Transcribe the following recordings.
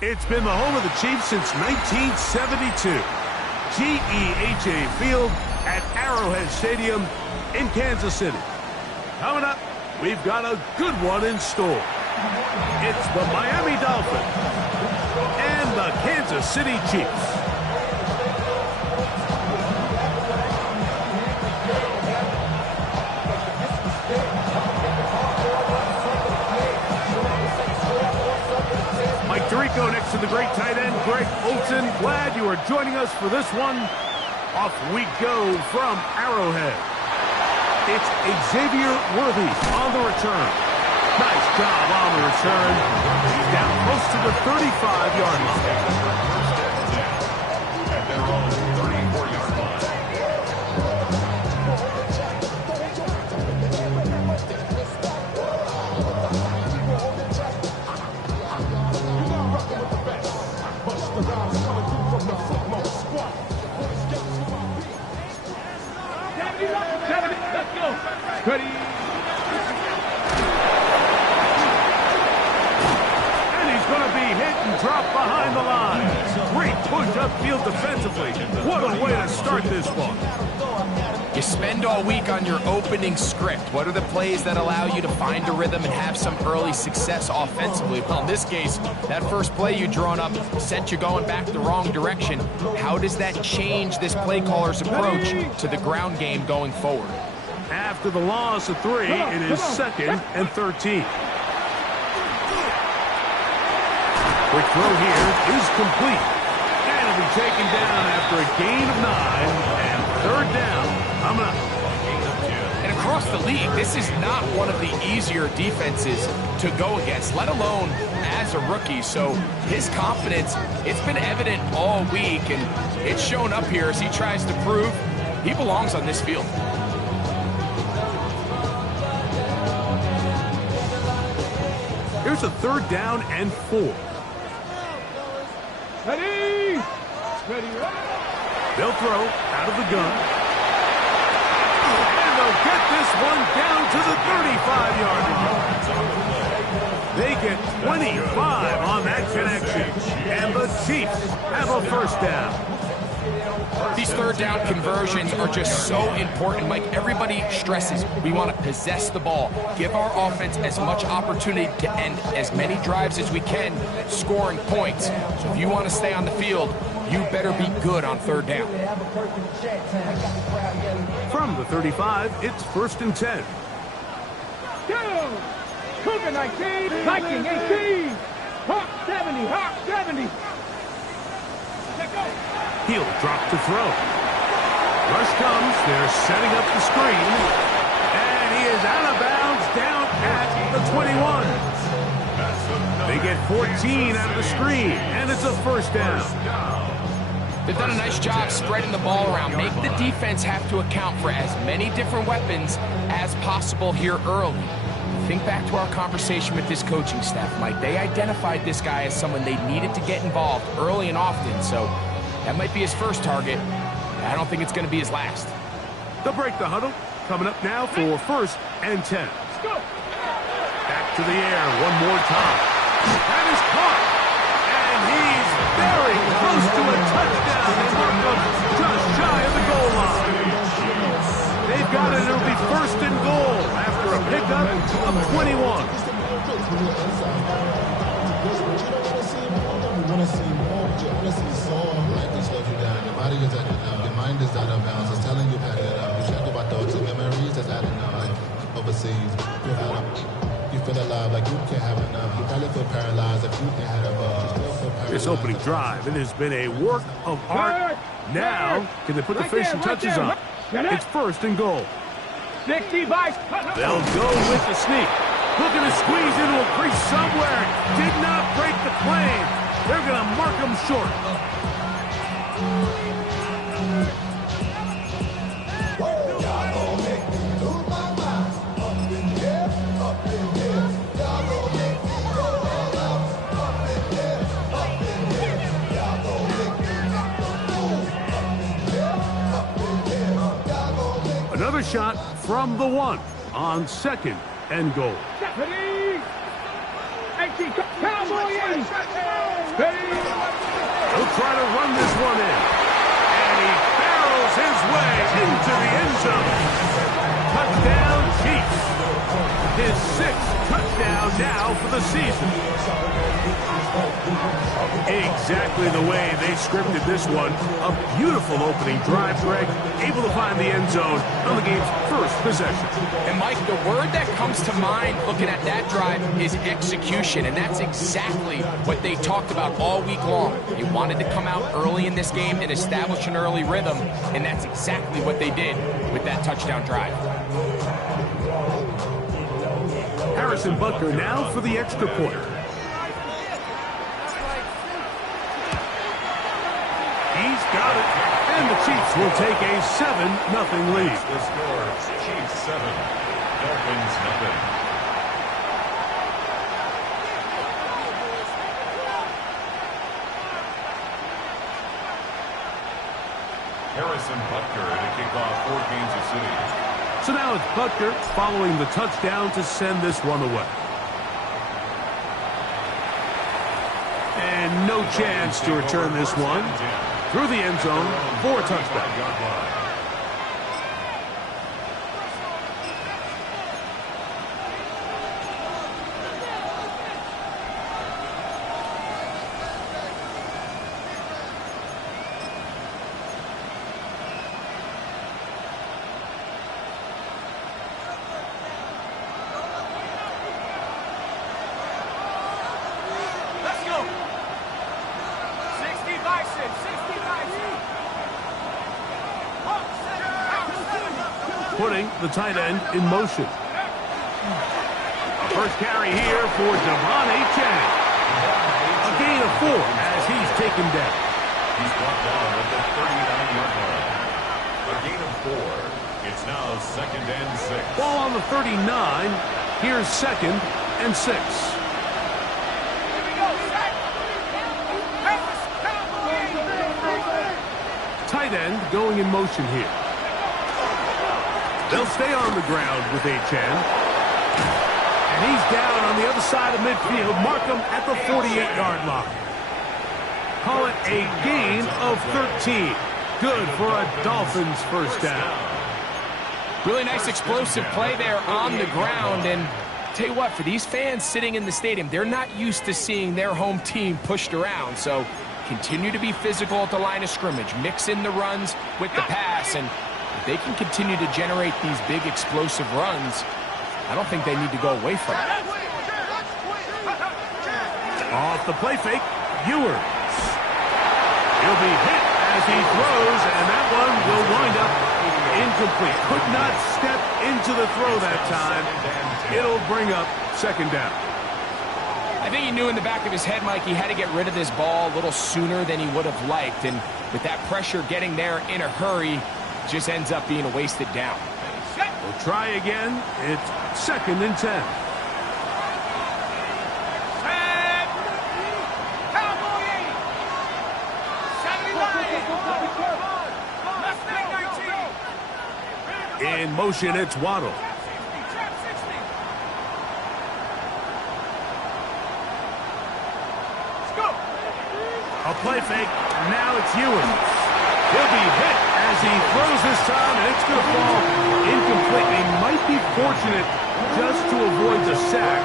It's been the home of the Chiefs since 1972. GEHA Field at Arrowhead Stadium in Kansas City. Coming up, we've got a good one in store. It's the Miami Dolphins and the Kansas City Chiefs. Tirico next to the great tight end, Greg Olsen. Glad you are joining us for this one. Off we go from Arrowhead. It's Xavier Worthy on the return. Nice job on the return. He's down close to the 35-yard line. At their own 34-yard line. Ready. And he's going to be hit and dropped behind the line. Great push upfield defensively. What a way to start this one. You spend all week on your opening script. What are the plays that allow you to find a rhythm and have some early success offensively? Well, in this case, that first play you drawn up sent you going back the wrong direction. How does that change this play caller's approach to the ground game going forward? After the loss of 3, it is 2nd and 13. Quick throw here is complete. And it'll be taken down after a gain of 9 and 3rd down. Coming up. And across the league, this is not one of the easier defenses to go against, let alone as a rookie. So his confidence, it's been evident all week, and it's shown up here as he tries to prove he belongs on this field. Here's a 3rd down and 4. Ready! Ready, ready! They'll throw out of the gun. And they'll get this one down to the 35-yard line. They get 25 on that connection. And the Chiefs have a 1st down. These 3rd down conversions are just so important, Mike. Everybody stresses we want to possess the ball, give our offense as much opportunity to end as many drives as we can, scoring points. So if you want to stay on the field, you better be good on 3rd down. From the 35, it's 1st and 10. Go! Cougar 19, Viking 18, Hawk 70, Hawk 70. He'll drop to throw. Rush comes. They're setting up the screen. And he is out of bounds down at the 21. They get 14 out of the screen. And it's a 1st down. They've done a nice job spreading the ball around. Make the defense have to account for as many different weapons as possible here early. Think back to our conversation with this coaching staff, Mike. They identified this guy as someone they needed to get involved early and often, so that might be his first target. I don't think it's going to be his last. They'll break the huddle. Coming up now for 1st and 10. Back to the air one more time. That is caught. And he's very close to a touchdown. They mark him just shy of the goal line. They've got it. It'll be 1st and goal after a pickup of 21. Your mind is out of bounds. It's telling you pack it up. You check about thoughts and memories that's adding up. Like overseas, you feel alive like you can't have enough. You probably feel paralyzed if you can't have enough. This opening drive, it has been a work of art. Now, can they put the finishing touches on? It's 1st and goal. 60 Vice. They'll go with the sneak. Looking to squeeze into a crease somewhere. Did not break the plane. They're going to mark him short. Another shot from the 1 on 2nd and goal. Ready? Cowboy in. Ready? He'll try to run this one in. And he barrels his way into the end zone. Touchdown, Chiefs. His 6th touchdown now for the season. Exactly the way they scripted this one. A beautiful opening drive, Greg. Able to find the end zone on the game's first possession. And, Mike, the word that comes to mind looking at that drive is execution, and that's exactly what they talked about all week long. They wanted to come out early in this game and establish an early rhythm, and that's exactly what they did with that touchdown drive. Harrison Butker now for the extra point. He's got it. And the Chiefs will take a 7-0 lead. The score, Chiefs 7, Dolphins 0. Harrison Butker to kick off for Kansas City. So now it's Butker following the touchdown to send this one away. And no chance to return this one through the end zone for a touchdown. Putting the tight end in motion. First carry here for Devon Achane. A gain of 4 as he's taken down. He's brought down at the 39-yard line. A gain of 4. It's now 2nd and 6. Ball on the 39. Here's 2nd and 6. Tight end going in motion here. They'll stay on the ground with Achane. And he's down on the other side of midfield. Mark him at the 48-yard line. Call it a gain of 13. Good for a Dolphins first down. Really nice explosive play there on the ground. And tell you what, for these fans sitting in the stadium, they're not used to seeing their home team pushed around. So continue to be physical at the line of scrimmage. Mix in the runs with the pass. And if they can continue to generate these big explosive runs, I don't think they need to go away from it. Off the play fake, Ewers. He'll be hit as he throws, and that one will wind up incomplete. Could not step into the throw that time. It'll bring up 2nd down. I think he knew in the back of his head, Mike, he had to get rid of this ball a little sooner than he would have liked. And with that pressure getting there in a hurry, just ends up being a wasted down. We'll try again. It's 2nd and 10. In motion, it's Waddle. A play fake. Now it's Ewers. He'll be hit as he throws this time, and it's going to fall incomplete. They might be fortunate just to avoid the sack,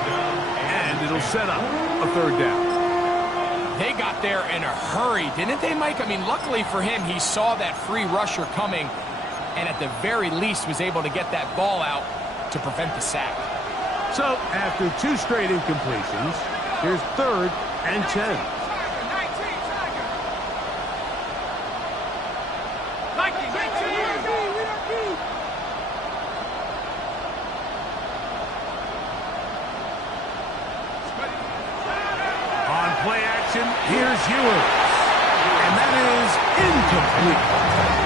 and it'll set up a 3rd down. They got there in a hurry, didn't they, Mike? I mean, luckily for him, he saw that free rusher coming, and at the very least was able to get that ball out to prevent the sack. So, after 2 straight incompletions, here's 3rd and 10. Here's Ewers. And that is incomplete.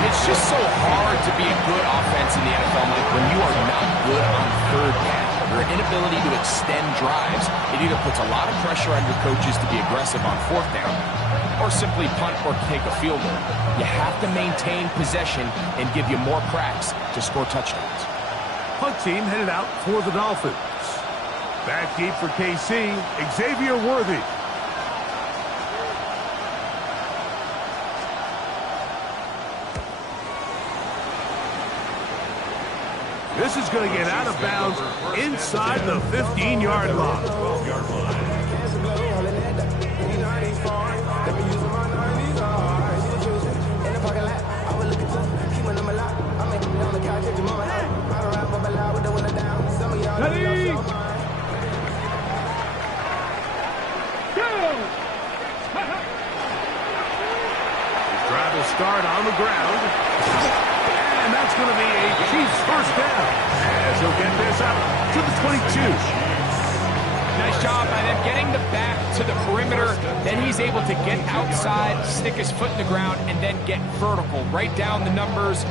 It's just so hard to be a good offense in the NFL, Mike, when you are not good on 3rd down. Your inability to extend drives, it either puts a lot of pressure on your coaches to be aggressive on 4th down or simply punt or take a field goal. You have to maintain possession and give you more cracks to score touchdowns. Punt team headed out for the Dolphins. Back deep for KC, Xavier Worthy. This is going to get out of bounds inside the 15-yard line. 12-yard line. Ready? Go! Drive will start on the ground. And that's going to be a Chiefs first down. As he'll get this up to the 22. Nice job by them getting the back to the perimeter. Then he's able to get outside, stick his foot in the ground, and then get vertical. Right down the numbers.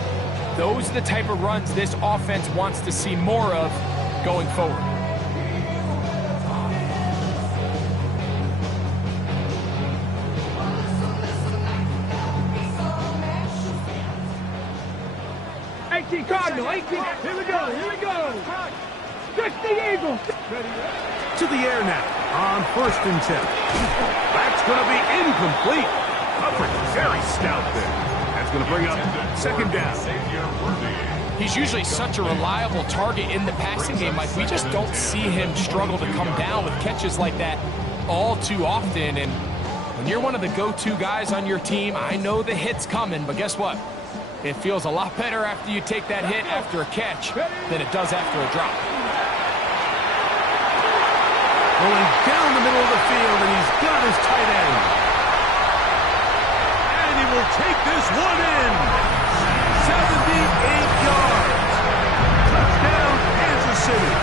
Those are the type of runs this offense wants to see more of going forward. Cardinal, 18. Here we go, here we go. 60 Eagles. To the air now on 1st and 10. That's going to be incomplete. Coverage very stout there. That's going to bring up 2nd down. He's usually such a reliable target in the passing game, Mike. We just don't see him struggle to come down with catches like that all too often. And when you're one of the go-to guys on your team, I know the hit's coming, but guess what? It feels a lot better after you take that hit after a catch than it does after a drop. Going down the middle of the field, and he's got his tight end. And he will take this one in. 78 yards. Touchdown, Kansas City.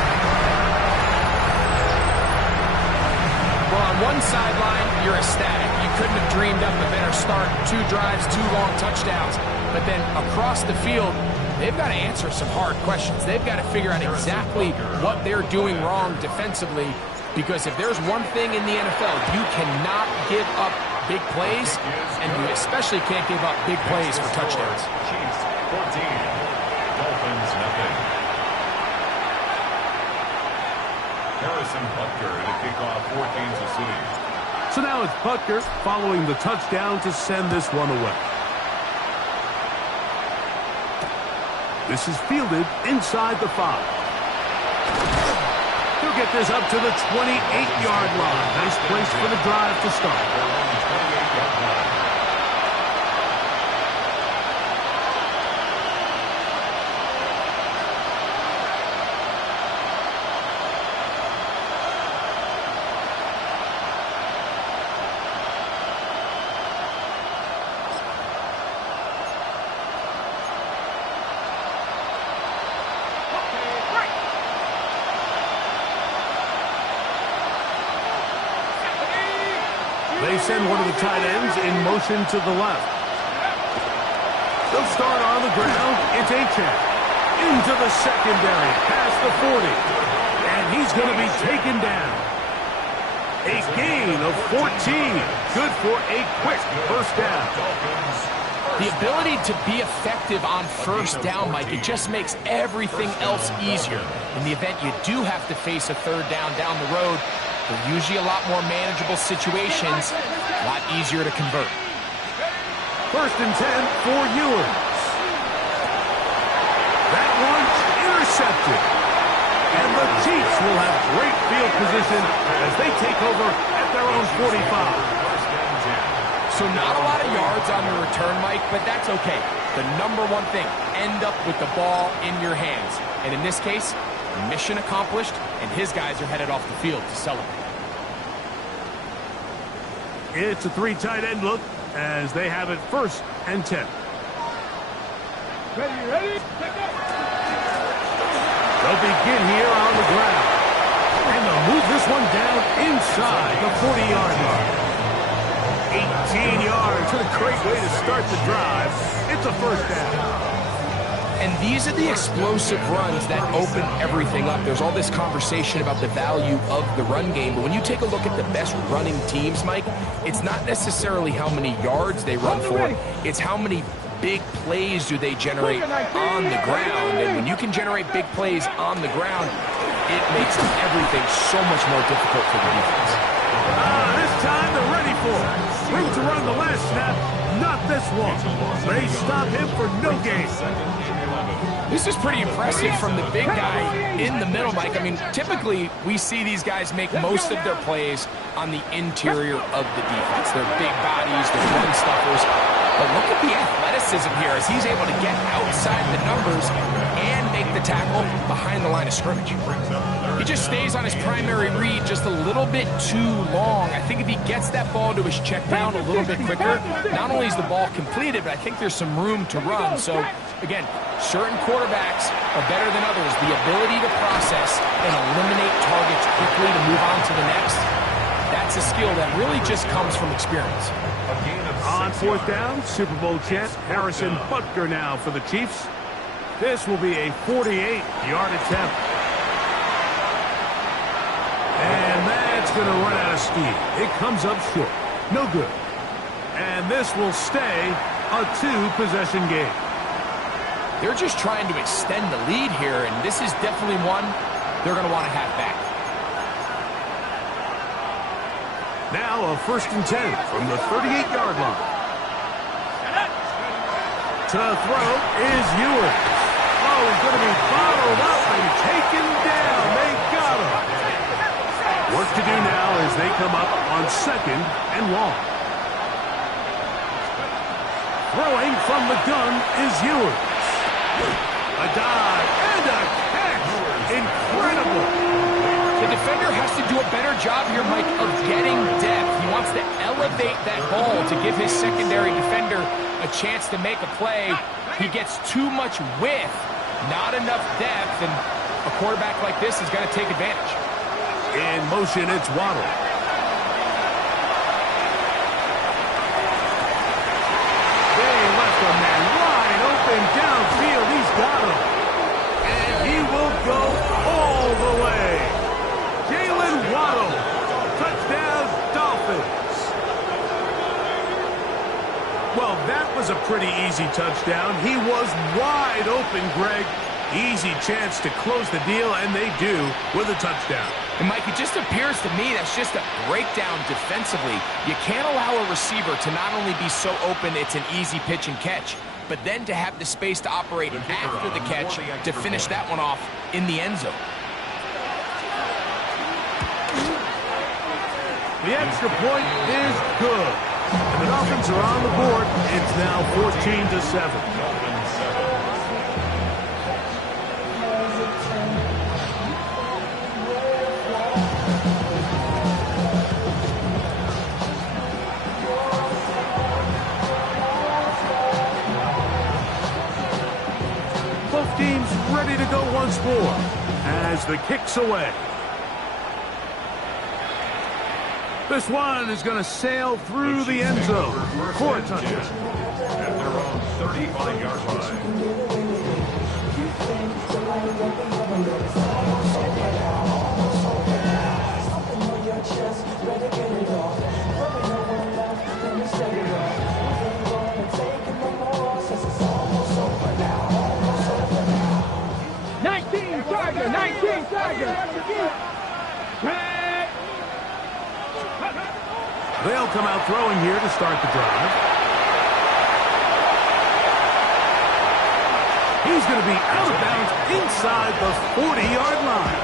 Well, on one sideline, you're ecstatic. You couldn't have dreamed up a better start. 2 drives, 2 long touchdowns. But then across the field, they've got to answer some hard questions. They've got to figure out exactly what they're doing wrong defensively, because if there's one thing in the NFL, you cannot give up big plays, and you especially can't give up big plays for touchdowns. Chiefs 14, Dolphins nothing. Harrison Butker to kick off for Kansas City. So now it's Butker following the touchdown to send this one away. This is fielded inside the 5. He'll get this up to the 28-yard line. Nice place for the drive to start. They send one of the tight ends in motion to the left. They'll start on the ground. It's Achane. Into the secondary, past the 40. And he's going to be taken down. A gain of 14. Good for a quick first down. The ability to be effective on first down, Mike, it just makes everything else easier. In the event you do have to face a 3rd down the road, they're usually a lot more manageable situations, a lot easier to convert. 1st and 10 for Ewers. That one intercepted. And the Chiefs will have great field position as they take over at their own 45. So not a lot of yards on the return, Mike, but that's okay. The number one thing, end up with the ball in your hands. And in this case, mission accomplished, and his guys are headed off the field to celebrate. It's a 3 tight end look as they have it 1st and 10. Ready? They'll begin here on the ground. And they'll move this one down inside the 40-yard line. 18 yards. What a great way to start the drive. It's a first down. And these are the explosive runs that open everything up. There's all this conversation about the value of the run game, but when you take a look at the best running teams, Mike, it's not necessarily how many yards they run for, it's how many big plays do they generate on the ground. And when you can generate big plays on the ground, it makes everything so much more difficult for the defense. This time they're ready for it. Room to run the last snap, not this one. They stop him for no gain. This is pretty impressive from the big guy in the middle, Mike. I mean, typically we see these guys make most of their plays on the interior of the defense. They're big bodies, they're run stuffers. But look at the athleticism here as he's able to get outside the numbers and make the tackle behind the line of scrimmage. He just stays on his primary read just a little bit too long. I think if he gets that ball to his check down a little bit quicker, not only is the ball completed, but I think there's some room to run. So, again, certain quarterbacks are better than others. The ability to process and eliminate targets quickly to move on to the next, that's a skill that really just comes from experience. On fourth down, Super Bowl champ Harrison Butker now for the Chiefs. This will be a 48-yard attempt. And that's going to run out of steam. It comes up short. No good. And this will stay a two-possession game. They're just trying to extend the lead here, and this is definitely one they're going to want to have back. Now a 1st and 10 from the 38-yard line. To throw is Ewers. Oh, he's going to be bottled up and taken down. They got him. Work to do now as they come up on 2nd and long. Throwing from the gun is Ewers. A dive and a catch. Incredible. The defender has to do a better job here, Mike, of getting depth. He wants to elevate that ball to give his secondary defender a chance to make a play. He gets too much width, not enough depth, and a quarterback like this is going to take advantage. In motion, it's Waddle. They left a man wide open downfield. He's got him. And he will go all the way. Waddle, touchdown, Dolphins. Well, that was a pretty easy touchdown. He was wide open, Greg. Easy chance to close the deal, and they do with a touchdown. And, Mike, it just appears to me that's just a breakdown defensively. You can't allow a receiver to not only be so open it's an easy pitch and catch, but then to have the space to operate after the catch to finish that one off in the end zone. The extra point is good. And the Dolphins are on the board. It's now 14-7. Both teams ready to go once more as the kick's away. This one is going to sail through the end zone for a touchdown. At their own 35-yard line. They'll come out throwing here to start the drive. He's going to be out of bounds inside the 40-yard line.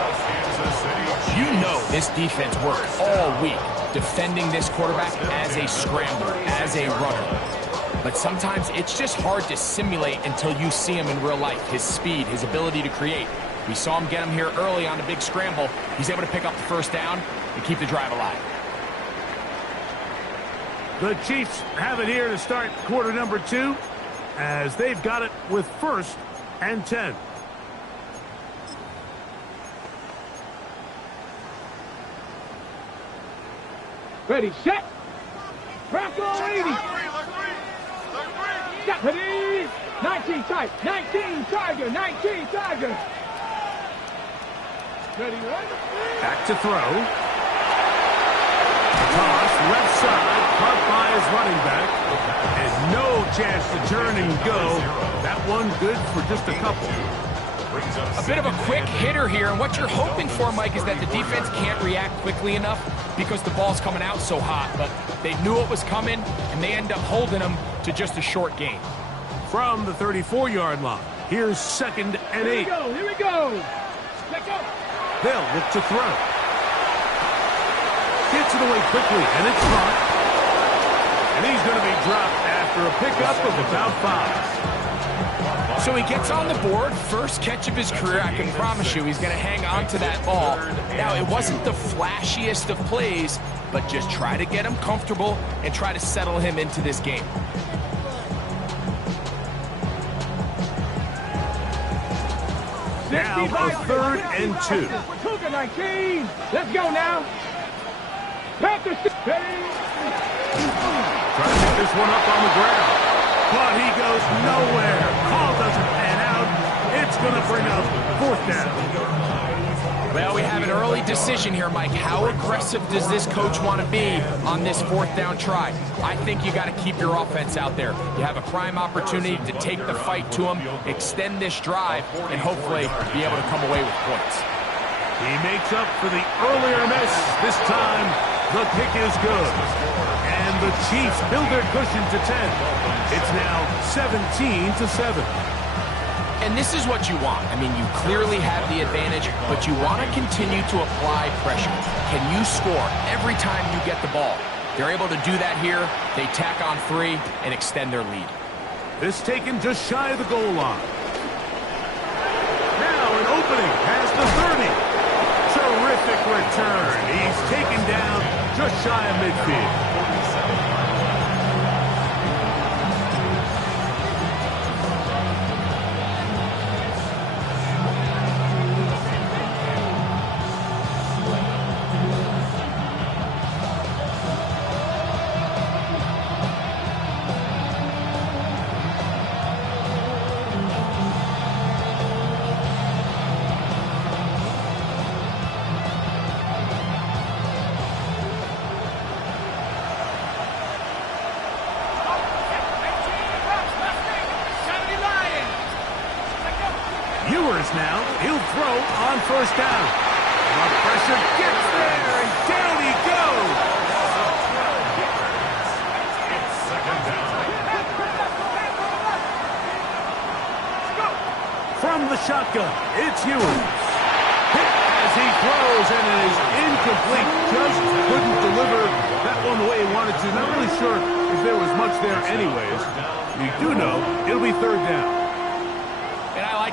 You know this defense worked all week defending this quarterback as a scrambler, as a runner. But sometimes it's just hard to simulate until you see him in real life. His speed, his ability to create. We saw him get him here early on a big scramble. He's able to pick up the first down and keep the drive alive. The Chiefs have it here to start quarter number 2 as they've got it with 1st and 10. Ready, set. Bronco 80. Ready. 19 tight. 19 Tiger. 19 Tiger. Ready, right? Back to throw. Toss, left side, caught by his running back, and no chance to turn and go. That one good for just a couple. A bit of a quick hitter here, and what you're hoping for, Mike, is that the defense can't react quickly enough because the ball's coming out so hot, but they knew it was coming, and they end up holding them to just a short gain. From the 34-yard line, Here's 2nd and 8. Here we go, here we go. Let's go. They'll look to throw. Gets it away quickly, and it's caught. And he's going to be dropped after a pickup of about 5. So he gets on the board, first catch of his career. I can promise you he's going to hang on to that ball. Now, it wasn't the flashiest of plays, but just try to get him comfortable and try to settle him into this game. Now a 3rd and 2. Cougar 19. Let's go now. Panthers. Trying to pick this one up on the ground. But he goes nowhere. Call doesn't pan out. It's going to bring up 4th down. Well, we have an early decision here, Mike. How aggressive does this coach want to be on this 4th down try? I think you got to keep your offense out there. You have a prime opportunity to take the fight to him, extend this drive, and hopefully be able to come away with points. He makes up for the earlier miss. This time, the kick is good. And the Chiefs build their cushion to 10. It's now 17-7. And this is what you want. I mean, you clearly have the advantage, but you want to continue to apply pressure. Can you score every time you get the ball? They're able to do that here. They tack on 3 and extend their lead. This taken just shy of the goal line. Now an opening past the 30. Terrific return. He's taken down just shy of midfield. Now he'll throw on 1st down. The pressure gets there, and down he goes. It's 2nd down. From the shotgun, it's Ewers. Hit as he throws, and it is incomplete. Just couldn't deliver that one the way he wanted to. Not really sure if there was much there anyways. We do know it'll be 3rd down.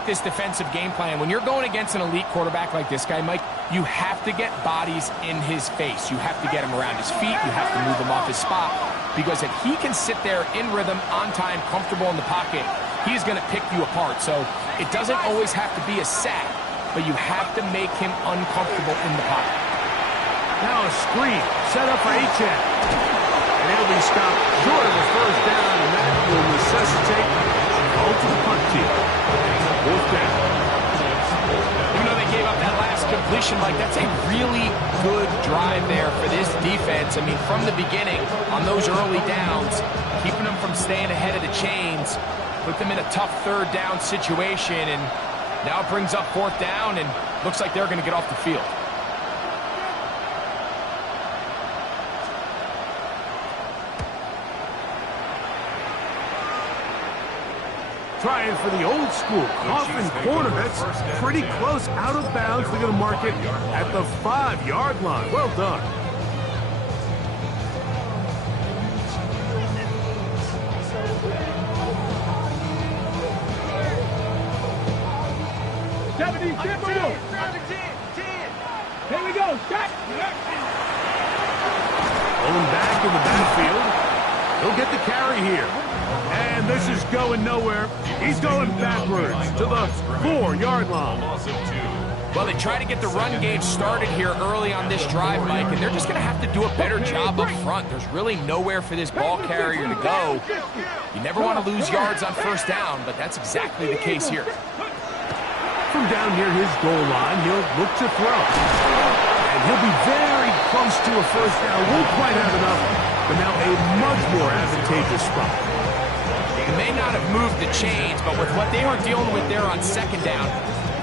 This defensive game plan. When you're going against an elite quarterback like this guy, Mike, you have to get bodies in his face. You have to get him around his feet. You have to move him off his spot. Because if he can sit there in rhythm, on time, comfortable in the pocket, he's going to pick you apart. So it doesn't always have to be a sack, but you have to make him uncomfortable in the pocket. Now a screen set up for Achane. And he'll be stopped short of the 1st down, and that will necessitate a call to the punt team. 4th down. Even though they gave up that last completion, Mike, that's a really good drive there for this defense. I mean, from the beginning, on those early downs, keeping them from staying ahead of the chains, put them in a tough 3rd down situation, and now it brings up 4th down, and looks like they're going to get off the field. Trying for the old school coffin corner. That's pretty close out of bounds. They're going to mark it at the 5-yard line. Well done. Here we go. Shot. Pulling back in the backfield. He'll get the carry here. And this is going nowhere. He's going backwards to the 4-yard line. Well, they try to get the run game started here early on this drive, Mike, and they're just going to have to do a better job up front. There's really nowhere for this ball carrier to go. You never want to lose yards on 1st down, but that's exactly the case here. From down near his goal line, he'll look to throw. And he'll be very close to a 1st down. Won't quite have enough, but now a much more advantageous spot. They may not have moved the chains, but with what they were dealing with there on 2nd down,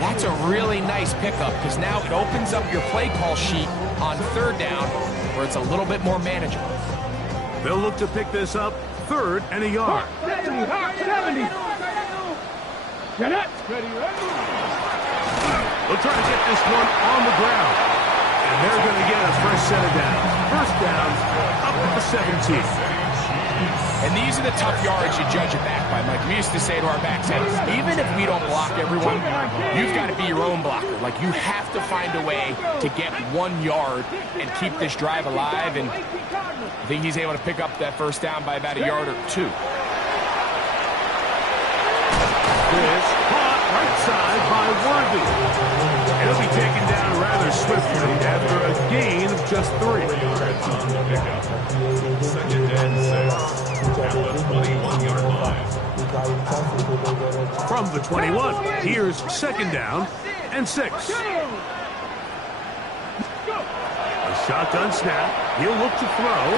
that's a really nice pickup because now it opens up your play call sheet on 3rd down where it's a little bit more manageable. They'll look to pick this up 3rd and a yard. 70. Get up. Ready, ready. They'll try to get this one on the ground. And they're going to get a fresh set of downs. First down, up at the 17. And these are the tough yards you judge it back by, Mike. We used to say to our backs, hey, even if we don't block everyone, you've got to be your own blocker. Like, you have to find a way to get 1 yard and keep this drive alive. And I think he's able to pick up that first down by about a yard or 2. This caught right side by Worthy. He'll be taken down rather swiftly after a gain of just 3. Second and 6. At the 21-yard line. From the 21, here's second down and 6. A shotgun snap. He'll look to throw.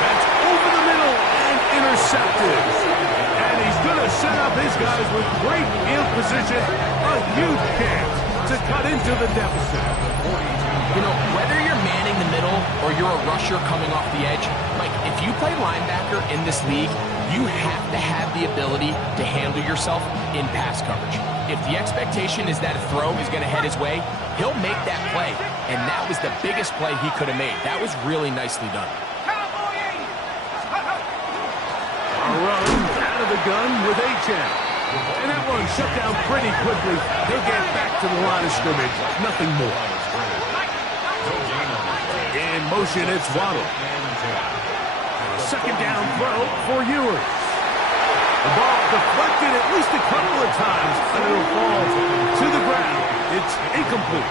That's over the middle and intercepted. And he's going to set up his guys with great field position. A huge chance to cut into the deficit. You know, whether you're manning the middle or you're a rusher coming off the edge, Mike, if you play linebacker in this league, you have to have the ability to handle yourself in pass coverage. If the expectation is that a throw is going to head his way, he'll make that play. And that was the biggest play he could have made. That was really nicely done. A run out of the gun with Achane. And that one shut down pretty quickly. He'll get back to the line of scrimmage. Nothing more. In motion, it's Waddle. And a second down throw for Ewers. The ball deflected at least a couple of times, and it'll fall to the ground. It's incomplete.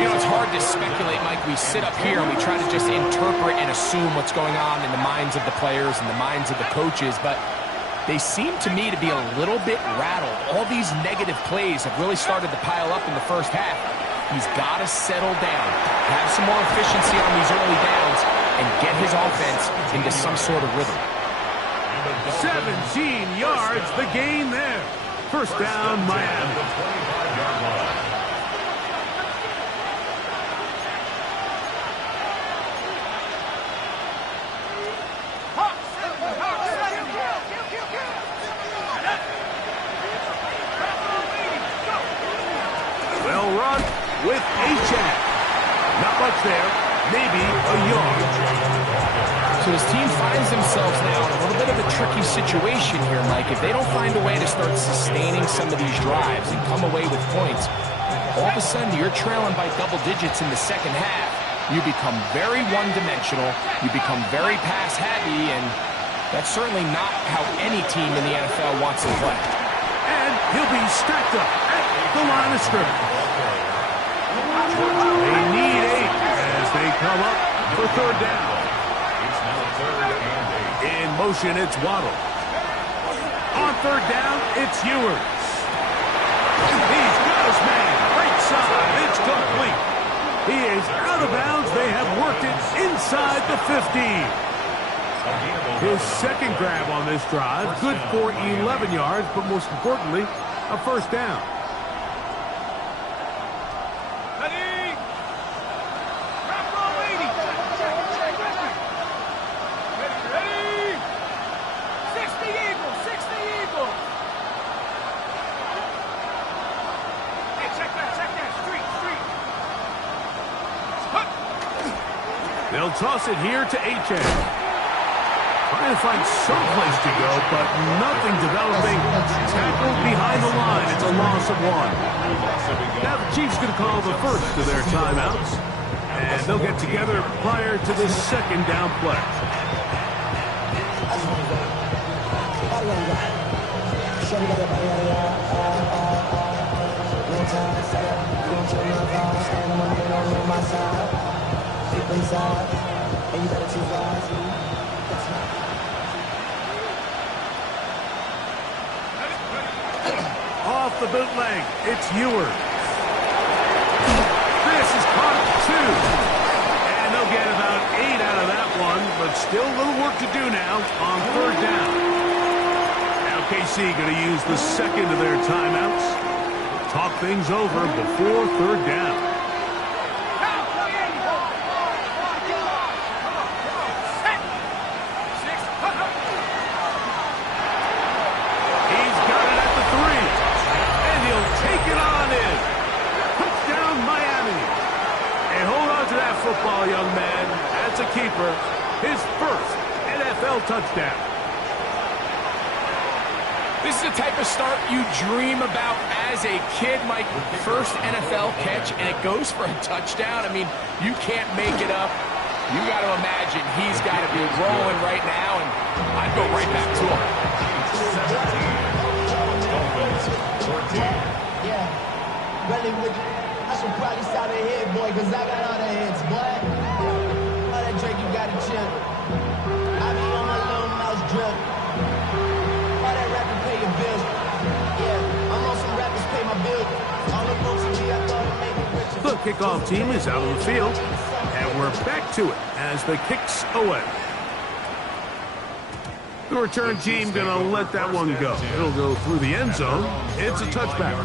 You know, it's hard to speculate, Mike. We sit up here and we try to just interpret and assume what's going on in the minds of the players and the minds of the coaches, but they seem to me to be a little bit rattled. All these negative plays have really started to pile up in the first half. He's got to settle down, have some more efficiency on these early downs, and get his offense into some sort of rhythm. 17 yards, the gain there. First down, Miami. Well run with Achane. Not much there, maybe a yard. So his team finds themselves now in a little bit of a tricky situation here, Mike. If they don't find a way to start sustaining some of these drives and come away with points, all of a sudden you're trailing by double digits in the second half. You become very one-dimensional, you become very pass-heavy, and that's certainly not how any team in the NFL wants to play. And he'll be stacked up at the line of scrimmage. They need 8 as they come up for third down. In motion, it's Waddle. On third down, it's Ewers. He's got his man. Right side. It's complete. He is out of bounds. They have worked it inside the 15. His second grab on this drive. Good for 11 yards, but most importantly, a first down. They'll toss it here to Achane. Trying to find some place to go, but nothing developing. Tackled behind the line. It's a loss of 1. Now the Chiefs going to call the first of their timeouts. And they'll get together prior to the second down play. Off the bootleg, it's Ewers. This is caught at 2. And they'll get about 8 out of that one, but still a little work to do now on third down. Now KC going to use the second of their timeouts. Talk things over before third down. He's got it at the 3. football, young man. That's a keeper. His first NFL touchdown. This is the type of start you dream about as a kid, Mike. First NFL catch, and it goes for a touchdown. I mean, you can't make it up. You got to imagine he's got to be rolling right now, and I'd go right back to him. 17. Dolphins 14. Yeah, really with you. I should probably stop it here, boy, because I got all the hits, boy. All that drink, you got to chill. I be on my little mouse drip. All that rapping pay your bills. Yeah, I'm on some rappers pay my bills. All the books in me, I thought it made me richer. The kickoff team is out on the field, and we're back to it as the kick's away. The return team going to let that one go. It'll go through the end zone. It's a touchback.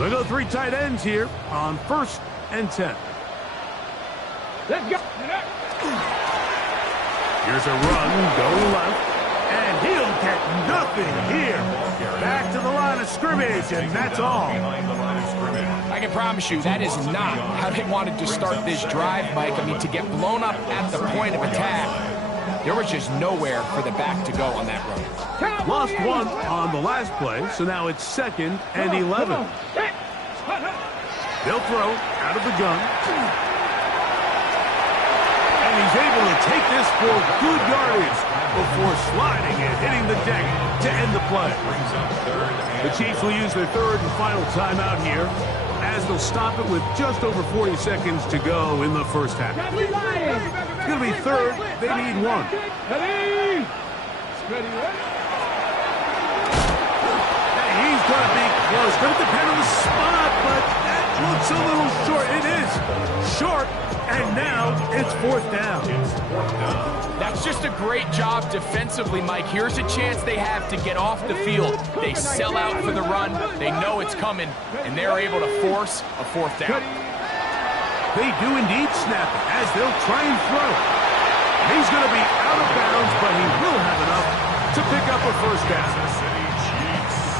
They go three tight ends here on 1st and 10. Let's go. Here's a run going left, and he'll get nothing here. Back to the line of scrimmage, and that's all. I can promise you that is not how they wanted to start this drive, Mike. I mean, to get blown up at the point of attack, there was just nowhere for the back to go on that run. Lost one on the last play, so now it's 2nd and 11. They'll throw out of the gun. And he's able to take this for good yardage before sliding and hitting the deck to end the play. The Chiefs will use their third and final timeout here as they'll stop it with just over 40 seconds to go in the first half. It's going to be third. They need one. He's going to be close. Going to depend on the spot, but that looks a little short. It is short, and now it's 4th down. That's just a great job defensively, Mike. Here's a chance they have to get off the field. They sell out for the run. They know it's coming, and they're able to force a 4th down. They do indeed snap it as they'll try and throw. He's going to be out of bounds, but he will have enough to pick up a 1st down.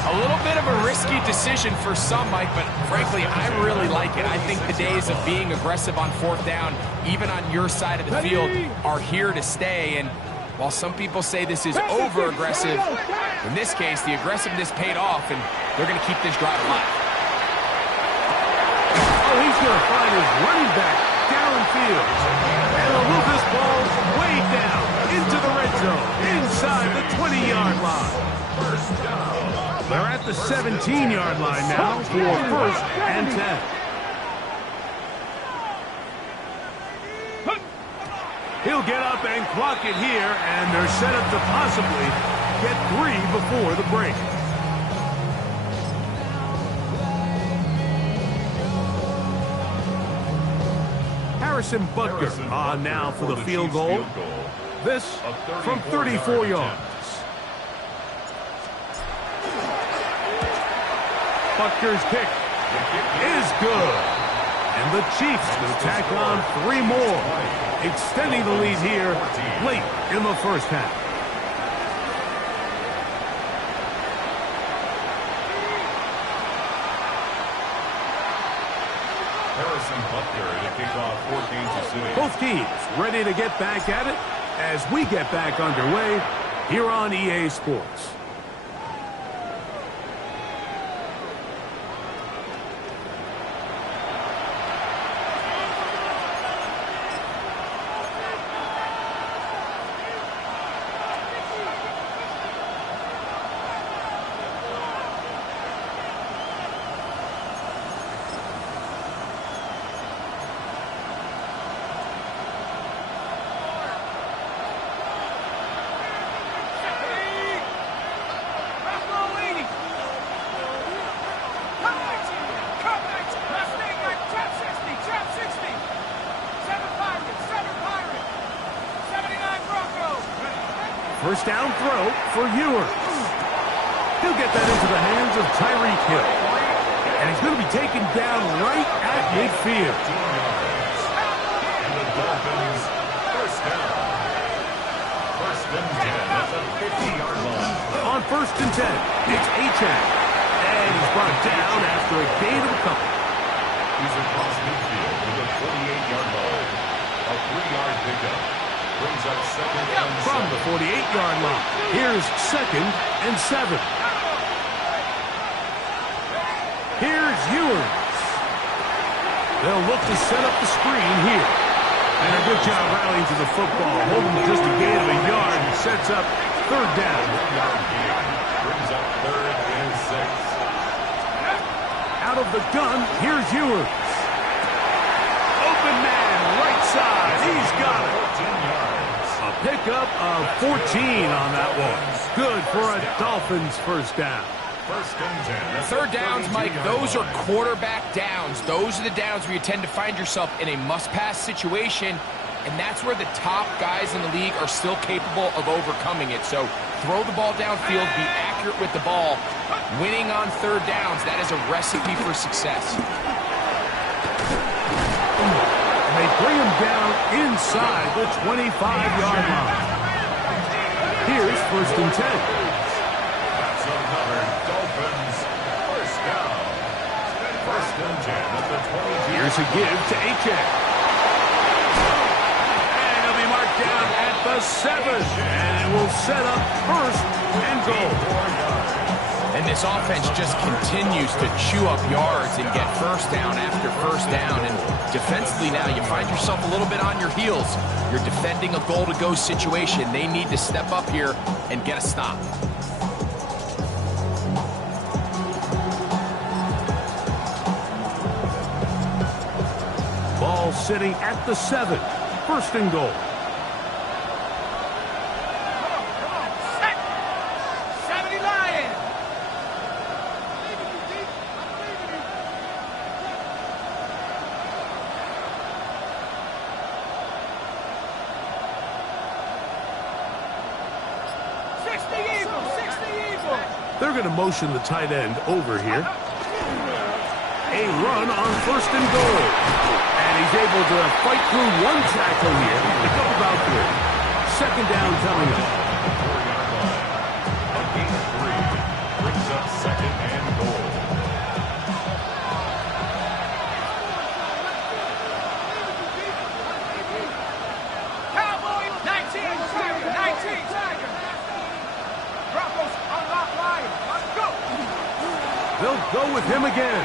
A little bit of a risky decision for some, Mike, but frankly, I really like it. I think the days of being aggressive on 4th down, even on your side of the field, are here to stay. And while some people say this is over-aggressive, in this case, the aggressiveness paid off, and they're going to keep this drive alive. Oh, he's going to find his running back downfield. And they'll move this ball way down into the red zone, inside the 20-yard line. First down. They're at the 17-yard line now for 1st and 10. He'll get up and clock it here, and they're set up to possibly get 3 before the break. Harrison Butker on now for the field goal. This from 34 yards. Butker's kick is good. And the Chiefs will tack on 3 more, extending the lead here late in the first half. Harrison Butker to kick off 14-6. Both teams ready to get back at it as we get back underway here on EA Sports. First down throw for Ewers. He'll get that into the hands of Tyreek Hill. And he's going to be taken down right at midfield. And the Dolphins, first down. First and 10 at the 50-yard line. On first and 10, it's Achane. And he's brought down after a gain of a couple. He's across midfield to the 48-yard line. A 3-yard pickup. Brings up second and 7. From the 48-yard line, here's second and 7. Here's Ewers. They'll look to set up the screen here. And a good job rallying to the football. Holding just a gain of a yard and sets up third down. Brings up third and 6. Out of the gun, here's Ewers. Open man, right side. He's got it. 14 yards. A pickup of 14 on that one. Good for a Dolphins first down. First and 10. Third downs, Mike, those are quarterback downs. Those are the downs where you tend to find yourself in a must-pass situation, and that's where the top guys in the league are still capable of overcoming it. So throw the ball downfield, be accurate with the ball. Winning on third downs, that is a recipe for success. And they bring him down inside the 25-yard line. Here's first and 10. That's another Dolphins first down. First and 10 at the 22. Here's a give to Achane. And he'll be marked down at the 7. And it will set up first and goal. And this offense just continues to chew up yards and get first down after first down. And defensively now, you find yourself a little bit on your heels. You're defending a goal-to-go situation. They need to step up here and get a stop. Ball sitting at the 7. First and goal. They're going to motion the tight end over here. A run on first and goal. And he's able to fight through one tackle here. Pick up about 3. Second down coming up. A gain of 3. Brings up second and goal. Cowboy, 19 Tiger. Broncos unlock line. Let's go. They'll go with him again.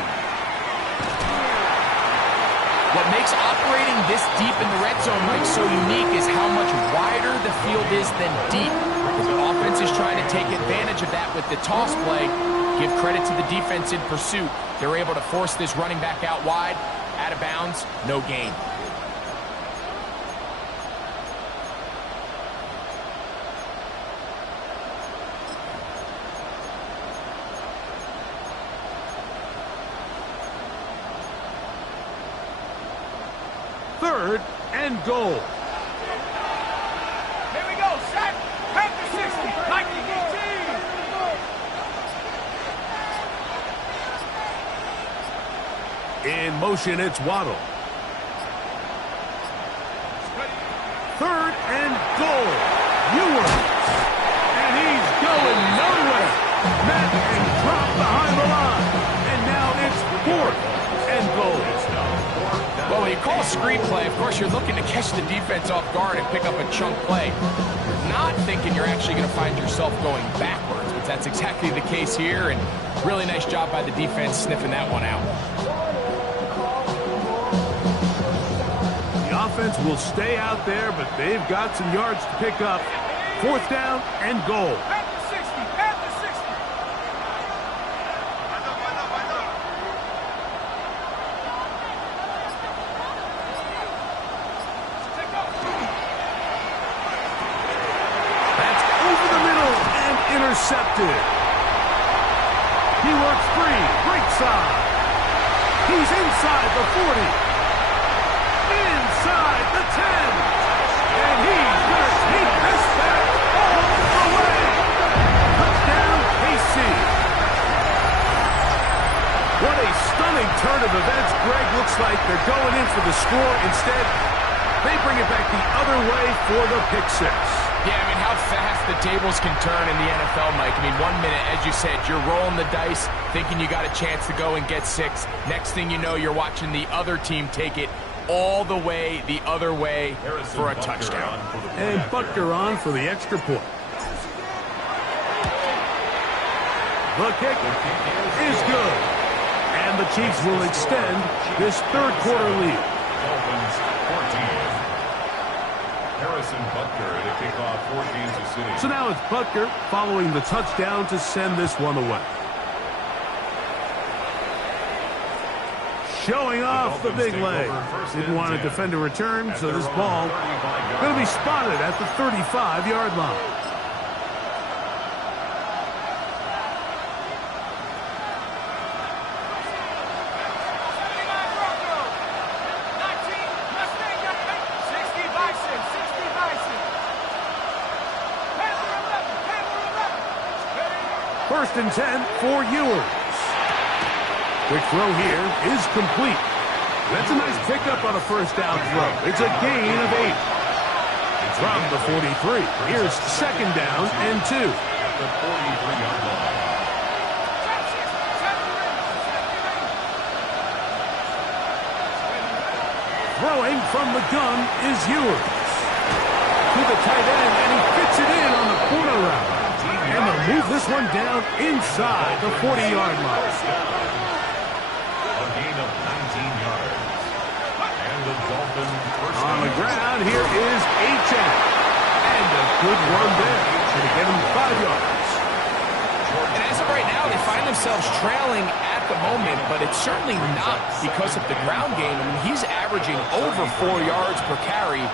What makes operating this deep in the red zone, Mike, so unique is how much wider the field is than deep. The offense is trying to take advantage of that with the toss play. Give credit to the defense in pursuit. They're able to force this running back out wide, out of bounds, no gain. Third and goal. Here we go, set. Head to 60. Like the 18. In motion, it's Waddle. Third and goal. Ewers. And he's going nowhere. Met and dropped behind the line. And now it's fourth and goal. Well, when you call a screen play, of course, you're looking to catch the defense off guard and pick up a chunk play. You're not thinking you're actually going to find yourself going backwards, but that's exactly the case here, and really nice job by the defense sniffing that one out. The offense will stay out there, but they've got some yards to pick up. Fourth down and goal. Head to 60. Head to 60. That's over the middle and intercepted. He works free, right side. He's inside the 40. Inside the 10. And he's going to take this back all the way. Touchdown, KC. turn of events, Greg, looks like they're going in for the score. Instead, they bring it back the other way for the pick six. Yeah, I mean, how fast the tables can turn in the NFL, Mike. I mean, 1 minute, as you said, you're rolling the dice, thinking you got a chance to go and get 6. Next thing you know, you're watching the other team take it all the way the other way for a touchdown. And Butker on for the extra point. The kick is good. And the Chiefs will extend this third quarter lead. Dolphins 14. Harrison Butker to kick off for Kansas City. So now it's Butker following the touchdown to send this one away. Showing off the big leg. Didn't want to defend a return, so this ball going to be spotted at the 35-yard line. First and 10 for Ewers. Quick throw here is complete. That's a nice pickup on a first down throw. It's a gain of 8. From the 43, here's second down and 2. At the 43-yard line. Throwing from the gun is Ewers. To the tight end, and he fits it in on the corner route. And they'll move this one down inside the 40-yard line. A gain of 19 yards. And the Dolphins first On the ground, here is H.M. And a good run there. Should get him 5 yards. And as of right now, they find themselves trailing at the moment, but it's certainly not because of the ground game. I mean, he's averaging over 4 yards per carry.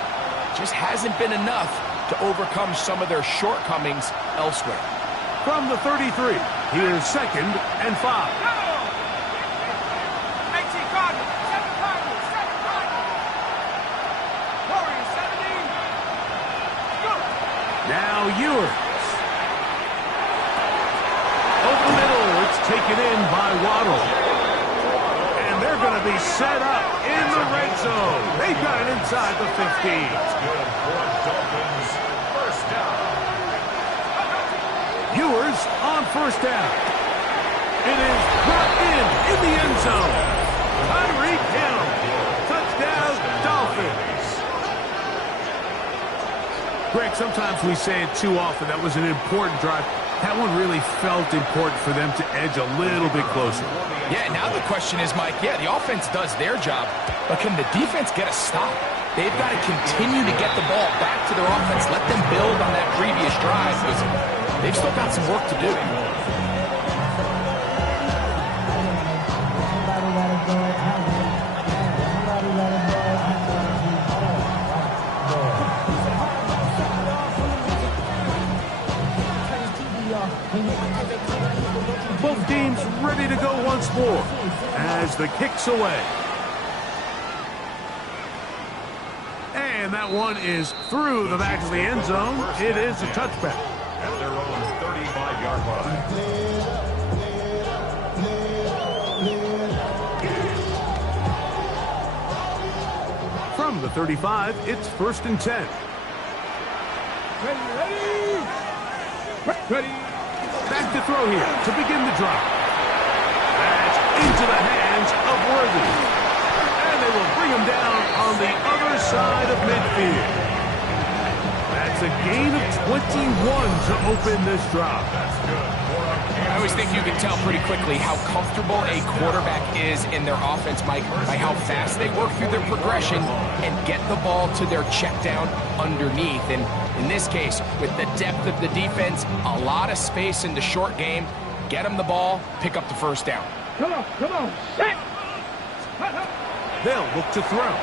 Just hasn't been enough to overcome some of their shortcomings elsewhere. From the 33, here's second and 5. Now Ewers. Over the middle, it's taken in by Waddle. And they're going to be set up in the red zone. They've got it inside the 15. good for Dolphins first down. Ewers on first down. It is brought in the end zone. Tyreek Hill. Touchdown, Dolphins. Greg, sometimes we say it too often. That was an important drive. That one really felt important for them to edge a little bit closer. Yeah, now the question is, Mike, yeah, the offense does their job, but can the defense get a stop? They've got to continue to get the ball back to their offense. Let them build on that previous drive, because they've still got some work to do. Both teams ready to go once more as the kick's away. And that one is through the back of the end zone. It is a touchback. At their own 35-yard line. From the 35, it's first and 10. Ready. Back to throw here to begin the drive. That's into the hands of Worthy. And they will bring him down on the other side of midfield. That's a gain of 21 to open this drive. That's good. I always think you can tell pretty quickly how comfortable a quarterback is in their offense, Mike, by how fast they work through their progression and get the ball to their check down underneath. And in this case, with the depth of the defense, a lot of space in the short game, get them the ball, pick up the first down. Come on. Set. They'll look to throw.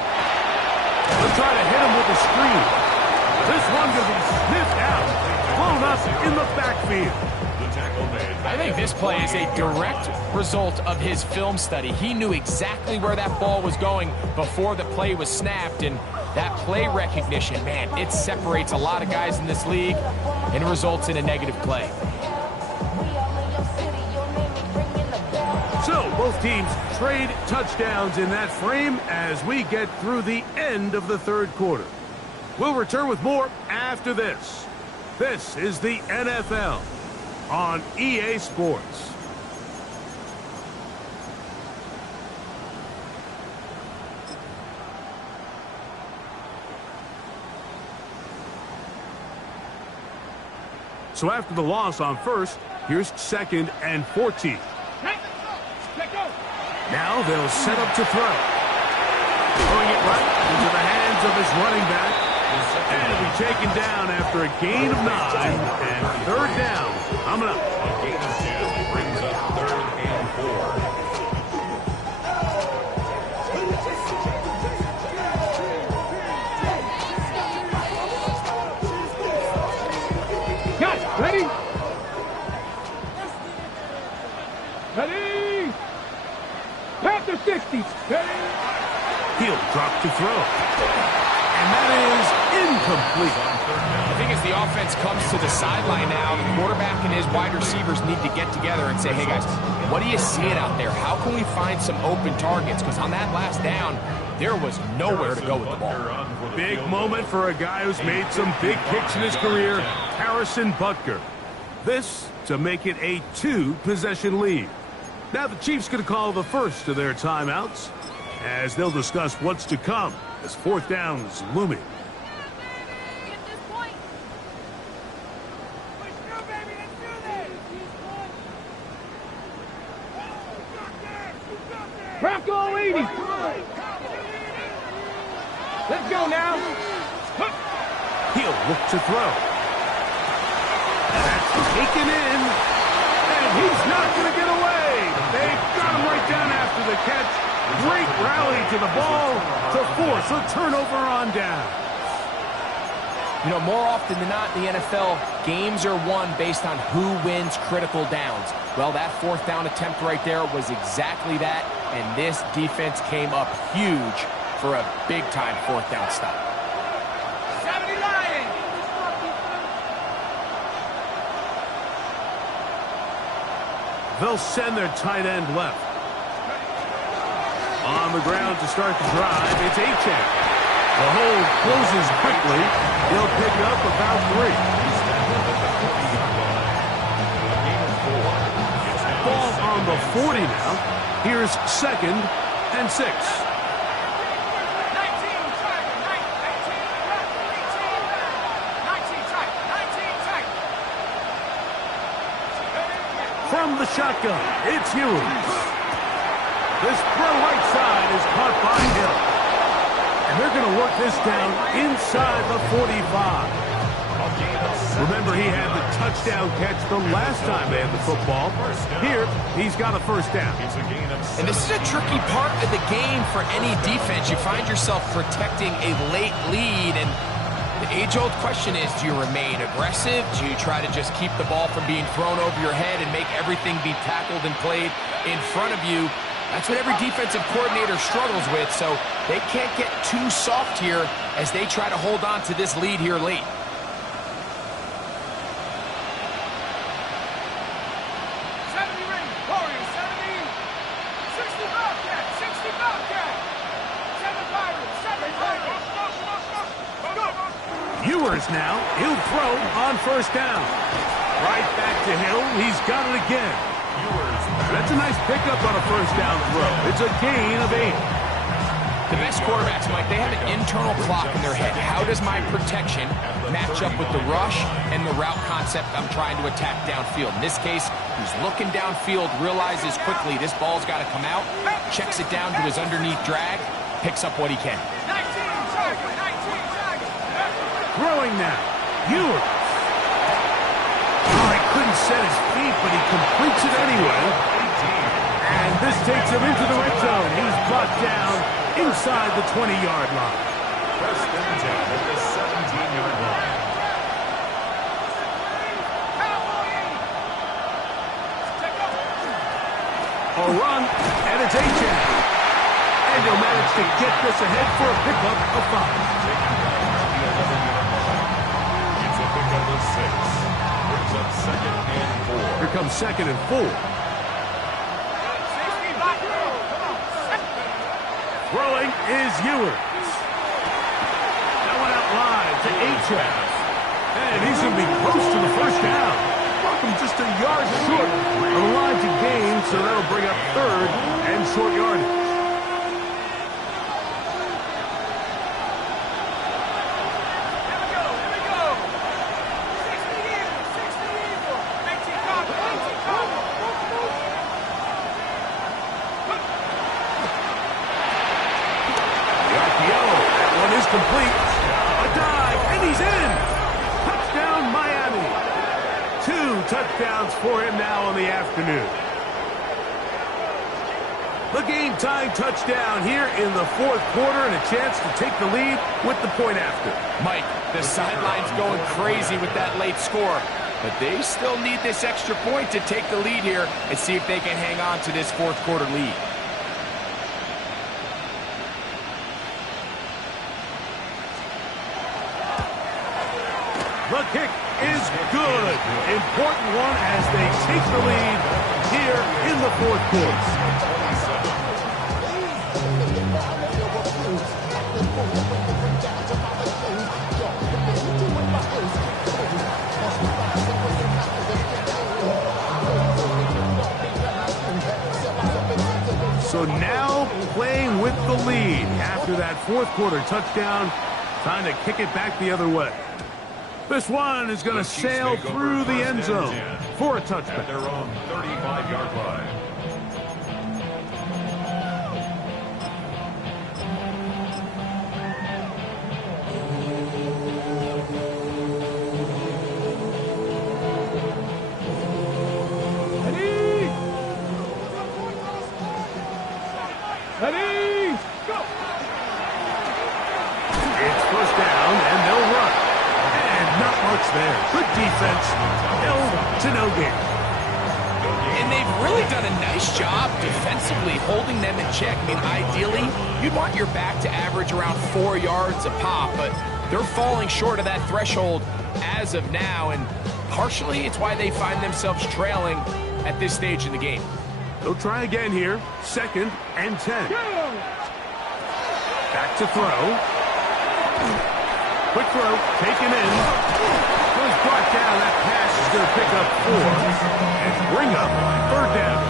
They'll try to hit him with a screen. This one going to be sniffed out, blown up in the backfield. I think this play is a direct result of his film study. He knew exactly where that ball was going before the play was snapped, and that play recognition, man, it separates a lot of guys in this league and results in a negative play. So, Both teams trade touchdowns in that frame as we get through the end of the third quarter. We'll return with more after this. This is the NFL on EA Sports. So after the loss on first, here's 2nd and 14. Now they'll set up to throw. Throwing it right into the hands of his running back. And it'll be taken down after a gain of 9 and 3rd down. Coming up. A gain of 10 brings up 3rd and 4. Ready? Ready? Panther 60. Ready? He'll drop to throw. And that is incomplete. I think as the offense comes to the sideline now, the quarterback and his wide receivers need to get together and say, hey guys, what are you seeing out there? How can we find some open targets? Because on that last down, there was nowhere to go with the ball. Big moment for a guy who's made some big kicks in his career, Harrison Butker. This to make it a 2-possession lead. Now the Chiefs going to call the first of their timeouts as they'll discuss what's to come as 4th down is looming. Bronco 80. Let's go now. He'll look to throw. That's taken in. And he's not going to get away. They've got him right down after the catch. Great rally to the ball to force a turnover on down. You know, more often than not in the NFL, games are won based on who wins critical downs. Well, that 4th down attempt right there was exactly that, and this defense came up huge for a big-time 4th down stop. 70 Lions. They'll send their tight end left. On the ground to start the drive, it's Achane. The hold closes quickly. He'll pick up about 3. Ball on the 40 now. Here's 2nd and 6. From the shotgun, it's Ewers. This throw right side is caught by Hill. And they're going to work this down inside the 45. Remember, he had the touchdown catch the last time they had the football. Here, he's got a 1st down. And this is a tricky part of the game for any defense. You find yourself protecting a late lead, and the age-old question is, do you remain aggressive? Do you try to just keep the ball from being thrown over your head and make everything be tackled and played in front of you? That's what every defensive coordinator struggles with, so they can't get too soft here as they try to hold on to this lead here late. Ewers now, he'll throw on 1st down. Right back to Hill, he's got it again. That's a nice pickup on a 1st down throw. It's a gain of 8. The best quarterbacks, Mike, they have an internal clock in their head. How does my protection match up with the rush and the route concept I'm trying to attack downfield? In this case, he's looking downfield, realizes quickly this ball's got to come out, checks it down to his underneath drag, picks up what he can. Throwing now. Ewers. Oh, he couldn't set his feet, but he completes it anyway. And this takes him into the red zone. He's brought down inside the 20-yard line. 1st and 10 at the 17-yard line. A run, and it's Achane. And he'll manage to get this ahead for a pickup of 5. It's a pickup of 6. Brings up 2nd and 4. Here comes 2nd and 4. Throwing is Ewers. That one out wide to Achaz. And he's going to be close to the first down. Welcome just a yard short of the line to gain, so that'll bring up third and short yardage. Complete. A dive, and he's in. Touchdown, Miami. 2 touchdowns for him now on the afternoon. The game-tying touchdown here in the fourth quarter, and a chance to take the lead with the point after. Mike, the sideline's going crazy with that late score, but they still need this extra point to take the lead here and see if they can hang on to this fourth quarter lead. The kick is good. Important one as they take the lead here in the fourth quarter. So now playing with the lead after that fourth quarter touchdown, trying to kick it back the other way. This one is going to sail through the end zone for a touchback. At their own 35-yard line. Ready? Go! It's first down, and they'll run. Not much there. Good defense. Held to no gain. And they've really done a nice job defensively holding them in check. I mean, ideally, you'd want your back to average around 4 yards a pop, but they're falling short of that threshold as of now, and partially it's why they find themselves trailing at this stage in the game. They'll try again here. 2nd and 10. Back to throw. Quick throw, taken in. Was brought down. That pass is going to pick up 4 and bring up third down.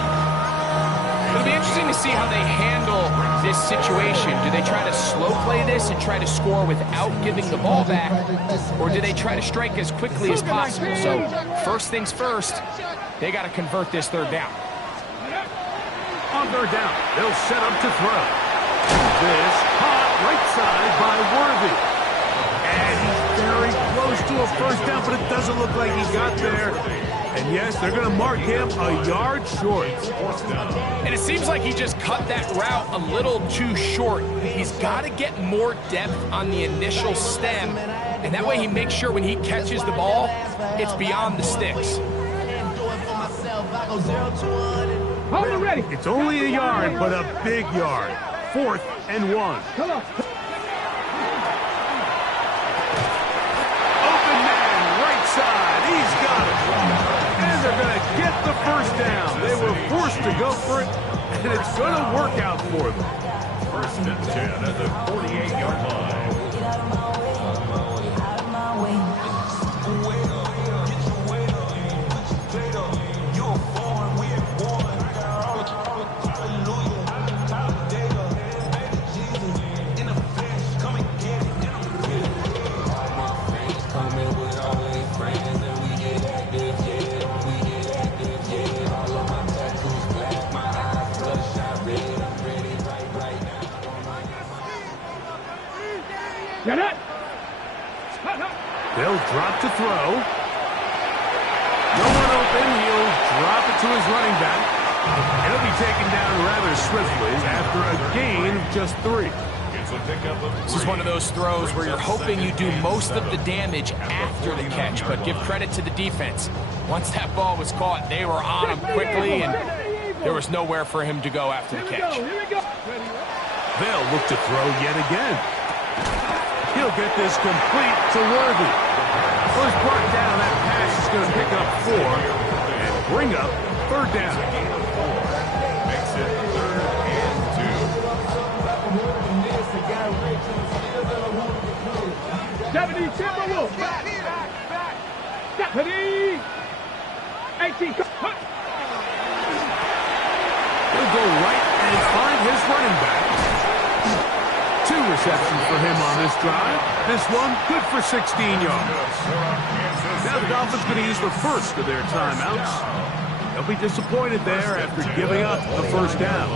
It'll be interesting to see how they handle this situation. Do they try to slow play this and try to score without giving the ball back, or do they try to strike as quickly as possible? So first things first, they got to convert this third down. On third down, they'll set up to throw. This caught right side by Worthy. And he's very close to a first down, but it doesn't look like he got there. And yes, they're going to mark him a yard short. And it seems like he just cut that route a little too short. He's got to get more depth on the initial stem, and that way he makes sure when he catches the ball, it's beyond the sticks. Hold it ready. It's only a yard, but a big yard. 4th and 1. Come on. He's got it. And they're going to get the first down. They were forced to go for it, and it's going to work out for them. 1st and 10 at the 48-yard line. Get it. They'll drop to throw. No one open. He'll drop it to his running back. It'll be taken down rather swiftly after a gain of just 3. This is one of those throws where you're hoping you do most of the damage after the catch, but give credit to the defense. Once that ball was caught, they were on him quickly, and there was nowhere for him to go after the catch. They'll look to throw yet again. He'll get this complete to Worthy. Was brought down. That pass is going to pick up 4 and bring up third down. Makes it 3rd and 2. 70 Timberwolves. Stephanie. 18. He'll go right and find his running back. 2 receptions for him on this drive. This one good for 16 yards. Now the Dolphins going to use the first of their timeouts. They'll be disappointed there after giving up the first down.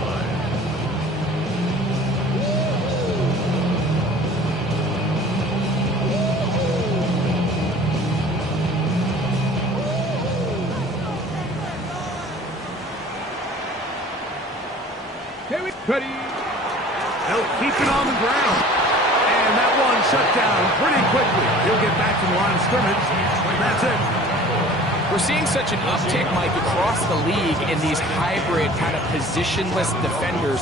Ready. They'll keep it on the ground. And that one shut down pretty quickly. He'll get back to the line of scrimmage. That's it. We're seeing such an uptick, Mike, across the league in these hybrid kind of positionless defenders,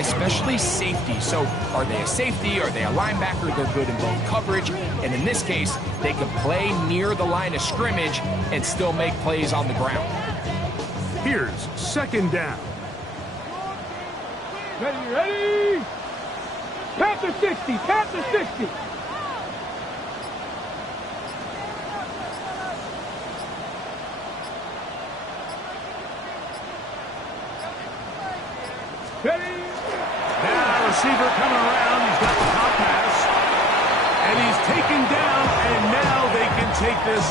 especially safety. So are they a safety? Are they a linebacker? They're good in both coverage. And in this case, they can play near the line of scrimmage and still make plays on the ground. Here's second down. Ready. Panther 60. Panther 60. Ready. Now receiver coming around. He's got the top pass. And he's taken down. And now they can take this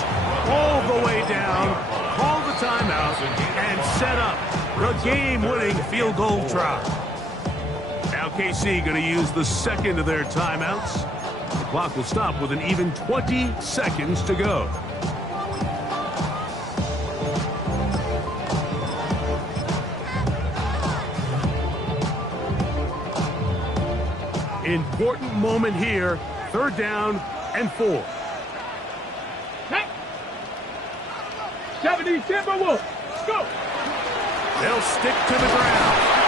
all the way down. Call the timeout. And set up the game-winning field goal try. Now KC going to use the second of their timeouts. The clock will stop with an even 20 seconds to go. Important moment here. 3rd down and 4. Hey. 70 Timberwolves. Go. They'll stick to the ground.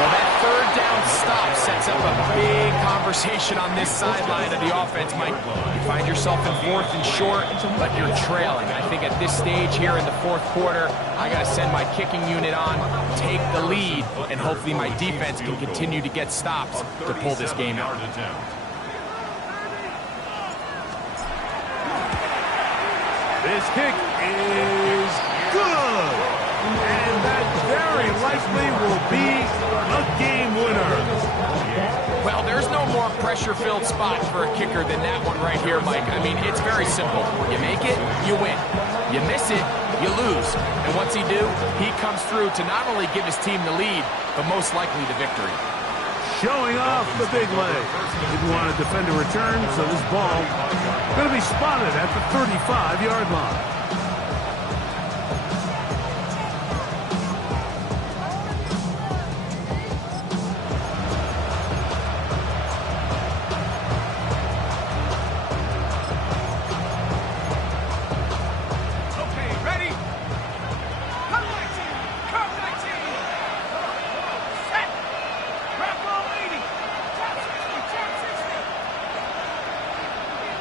Well, that 3rd down stop sets up a big conversation on this sideline of the offense, Mike. You find yourself in 4th and short, but you're trailing. I think at this stage here in the 4th quarter, I got to send my kicking unit on, take the lead, and hopefully my defense can continue to get stops to pull this game out. This kick is good. And that very likely will be a game winner. Well, there's no more pressure-filled spot for a kicker than that one right here, Mike. I mean, it's very simple. You make it, you win. You miss it, you lose. And what's he do? He comes through to not only give his team the lead, but most likely the victory. Showing off the big leg. Didn't want to defend a return, so this ball going to be spotted at the 35-yard line.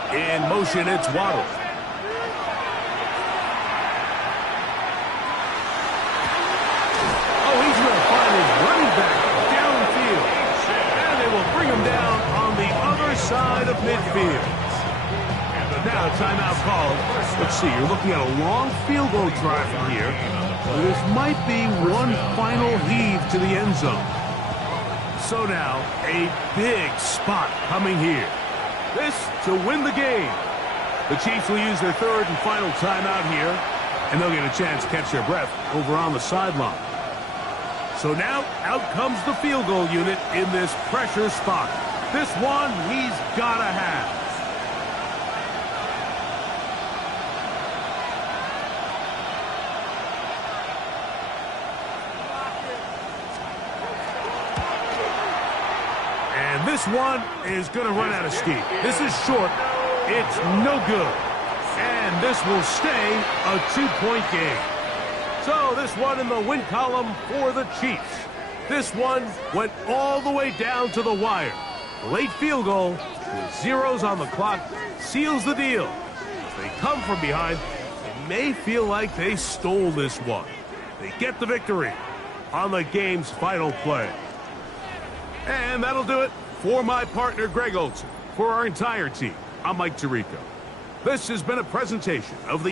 In motion, it's Waddle. Oh, he's going to find his running back downfield. And they will bring him down on the other side of midfield. Now, timeout called. Let's see, you're looking at a long field goal try from here. This might be one final heave to the end zone. So now, a big spot coming here. This to win the game. The Chiefs will use their 3rd and final timeout here, and they'll get a chance to catch their breath over on the sideline. So now, out comes the field goal unit in this pressure spot. This one he's got to have. And this one is going to run out of steam. This is short. It's no good. And this will stay a 2-point game. So this one in the win column for the Chiefs. This one went all the way down to the wire. Late field goal with zeros on the clock seals the deal. If they come from behind, it may feel like they stole this one. They get the victory on the game's final play. And that'll do it For my partner, Greg Olson, for our entire team, I'm Mike Tirico. This has been a presentation of the